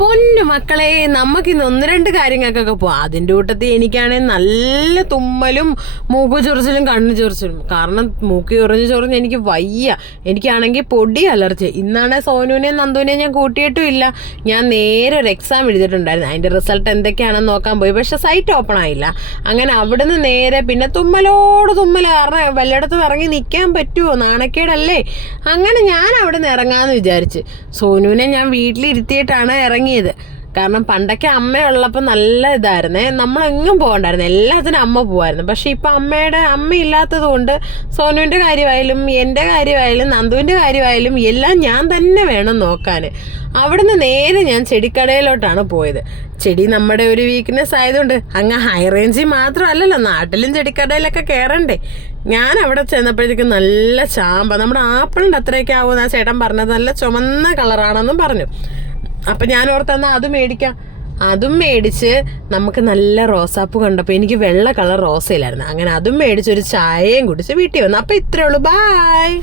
പൊന്നു മക്കളെ, നമുക്കിന്ന് ഒന്ന് രണ്ട് കാര്യങ്ങൾക്കൊക്കെ പോവാം. അതിൻ്റെ കൂട്ടത്തിൽ എനിക്കാണെങ്കിൽ നല്ല തുമ്മലും മൂക്ക് ചൊറിച്ചിലും കണ്ണ് ചൊറിച്ചിലും. കാരണം മൂക്ക് ചൊറിഞ്ഞ് എനിക്ക് വയ്യ. എനിക്കാണെങ്കിൽ പൊടി അലർജി. ഇന്നാണെങ്കിൽ സോനുവിനെയും നന്ദുവിനെയും ഞാൻ കൂട്ടിയിട്ടും ഇല്ല. ഞാൻ നേരെ ഒരു എക്സാം എഴുതിയിട്ടുണ്ടായിരുന്നു. അതിൻ്റെ റിസൾട്ട് എന്തൊക്കെയാണെന്ന് നോക്കാൻ പോയി. പക്ഷെ സൈറ്റ് ഓപ്പൺ ആയില്ല. അങ്ങനെ അവിടുന്ന് നേരെ പിന്നെ തുമ്മലോട് തുമ്മൽ. കാരണം വല്ലയിടത്തും ഇറങ്ങി നിൽക്കാൻ പറ്റുമോ, നാണക്കേടല്ലേ. അങ്ങനെ ഞാൻ അവിടെ നിന്ന് ഇറങ്ങാമെന്ന് വിചാരിച്ച് സോനുവിനെ ഞാൻ വീട്ടിലിരുത്തിയിട്ടാണ് ഇറങ്ങിയത്. കാരണം പണ്ടൊക്കെ അമ്മയുള്ളപ്പോൾ നല്ല ഇതായിരുന്നേ, നമ്മളെങ്ങും പോകണ്ടായിരുന്നു, എല്ലാത്തിനും അമ്മ പോവായിരുന്നു. പക്ഷെ ഇപ്പം അമ്മ ഇല്ലാത്തത് കൊണ്ട് സോനുവിൻ്റെ കാര്യമായാലും എൻ്റെ കാര്യമായാലും നന്ദുവിൻ്റെ കാര്യമായാലും എല്ലാം ഞാൻ തന്നെ വേണം നോക്കാൻ. അവിടുന്ന് നേരെ ഞാൻ ചെടിക്കടയിലോട്ടാണ് പോയത്. ചെടി നമ്മുടെ ഒരു വീക്ക്നെസ് ആയതുകൊണ്ട് അങ്ങ് ഹൈ റേഞ്ചിൽ മാത്രമല്ലല്ലോ, നാട്ടിലും ചെടിക്കടയിലൊക്കെ കയറണ്ടേ. ഞാൻ അവിടെ ചെന്നപ്പോഴത്തേക്കും നല്ല ചാമ്പ, നമ്മുടെ ആപ്പിളിൻ്റെ അത്രയൊക്കെ ആവുമെന്ന് ആ ചേട്ടൻ പറഞ്ഞത്. നല്ല ചുമന്ന കളറാണെന്നും പറഞ്ഞു. അപ്പം ഞാൻ ഓർത്തെന്നാൽ അത് മേടിക്കാം. അതും മേടിച്ച് നമുക്ക് നല്ല റോസാപ്പൂ കണ്ടപ്പോൾ എനിക്ക് വെള്ള കളർ റോസയിലായിരുന്നു. അങ്ങനെ അതും മേടിച്ചൊരു ചായയും കുടിച്ച് വീട്ടിൽ വന്നു. അപ്പം ഇത്രയേ ഉള്ളൂ. ബായ്.